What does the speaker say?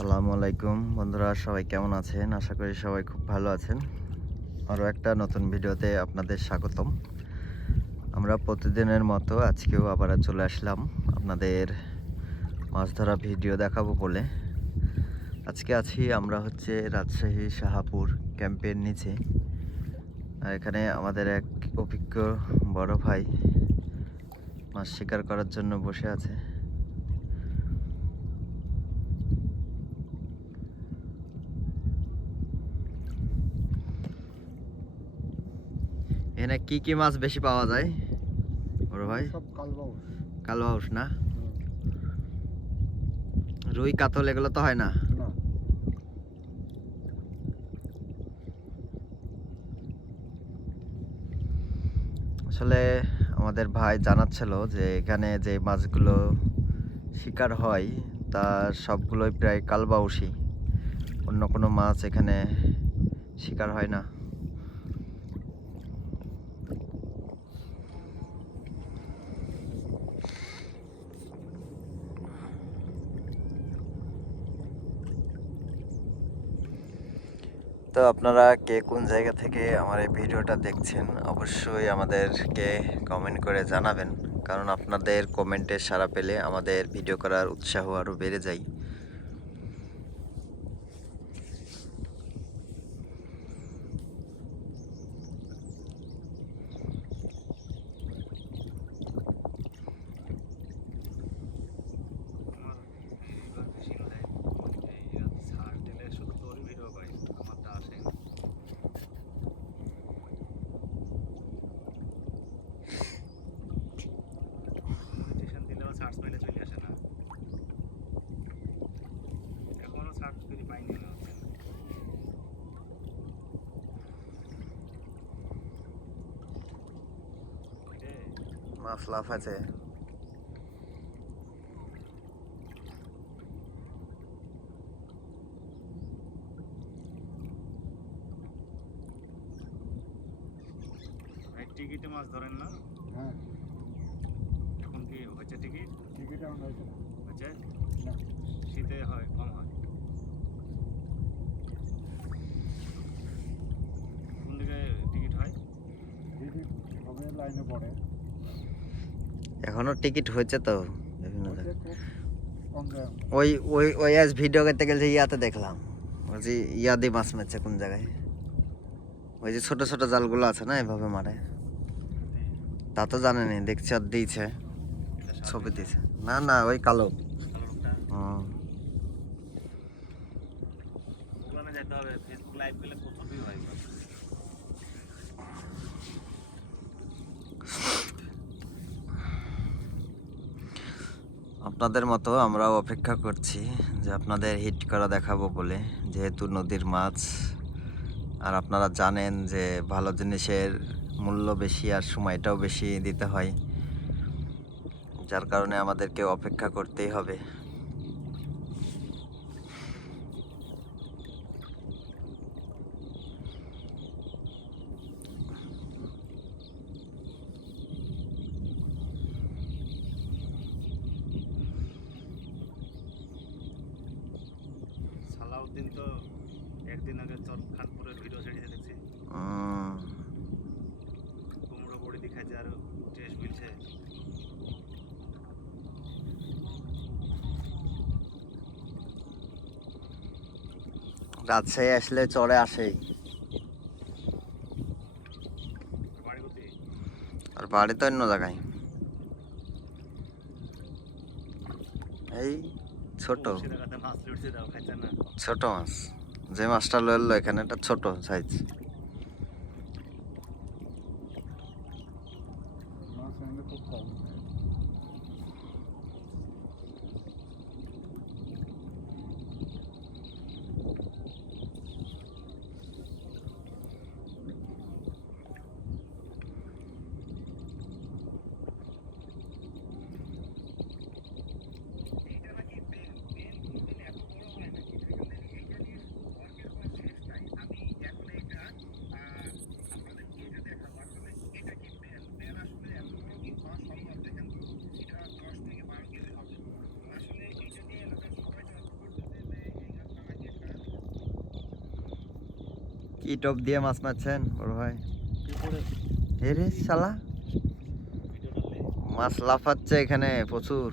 আসসালামু আলাইকুম বন্ধুরা, সবাই কেমন আছেন? আশা করি সবাই খুব ভালো আছেন। আরও একটা নতুন ভিডিওতে আপনাদের স্বাগতম। আমরা প্রতিদিনের মতো আজকেও আবার চলে আসলাম আপনাদের মাছ ধরা ভিডিও দেখাবো বলে। আজকে আছি আমরা রাজশাহী শাহাপুর ক্যাম্পের নিচে। আর এখানে আমাদের এক অভিজ্ঞ বড় ভাই মাছ শিকার করার জন্য বসে আছে। এখানে কি কি মাছ বেশি পাওয়া যায় বড় ভাই? সব কালবাউস। কালবাউস না? রুই কাতল এগুলো তো হয় না? না। আসলে আমাদের ভাই জানাচ্ছিল যে এখানে যে মাছগুলো শিকার হয় তার সবগুলোই প্রায় কালবাউসি, অন্য কোনো মাছ এখানে শিকার হয় না। তো আপনারা কে কোন জায়গা থেকে আমার এই ভিডিওটা দেখছেন অবশ্যই আমাদেরকে কমেন্ট করে জানাবেন, কারণ আপনাদের কমেন্টের সাড়া পেলে আমাদের ভিডিও করার উৎসাহ আরও বেড়ে যায়। মাছ লাফাচ্ছে। টিকিটে মাছ ধরেন না? হ্যাঁ, এখন কি হচ্ছে টিকিট? টিকিট এখন হয়েছে না। হচ্ছে না, শীতে হয়, কম হয়। কোন দিকে টিকিট হয়? টিকিট হবে লাইনে পড়ে। এখনো টিকিট হয়েছে তো বিভিন্ন হচ্ছে জায়গায়। খুব কম জায়গা। ওই ওই ওই আজ ভিডিও করতে গেলে ইয়াতে দেখলাম, ওই যে ইয়া দিয়ে মাছ মারছে কোন জায়গায়, ওই যে ছোট ছোট জালগুলো আছে না এভাবে মারে। তা তো জানেনি, দেখছি আর দিয়েছে, ছবি দিয়েছে। না না, ওই কালো। হুম। ওখানে যেতে হবে, ফেসবুক লাইভ করলে প্রচুর ভিউ হয়। আপনাদের মতো আমরাও অপেক্ষা করছি যে আপনাদের হিট করা দেখাবো বলে, যেহেতু নদীর মাছ। আর আপনারা জানেন যে ভালো জিনিসের মূল্য বেশি আর সময়টাও বেশি দিতে হয়, যার কারণে আমাদেরকে অপেক্ষা করতেই হবে। সালাউদ্দিন তো একদিন আগে খানপুরের ভিডিও ছেড়ে দেখছি, উম, কুমড়ো বড়ি দেখাচ্ছে আর টেস্ট মিলছে। রাজশাহী আসলে চড়ে আসেই। বাড়ি করতে আর বাড়ি তো অন্য জায়গায়। এই ছোট মুর্শিদাবাদে মাছ উঠছে, দাও খাইছে না? ছোট মাছ, যে মাছটা লইলো এখানে একটা ছোট সাইজ। মাছ এখানে খুব কম। কি টপ দিয়ে মাছ মারছেন বড় ভাই? পেপরে এ রে শালা, ভিডিওটা লে মাছ লাফাচ্ছে এখানে প্রচুর।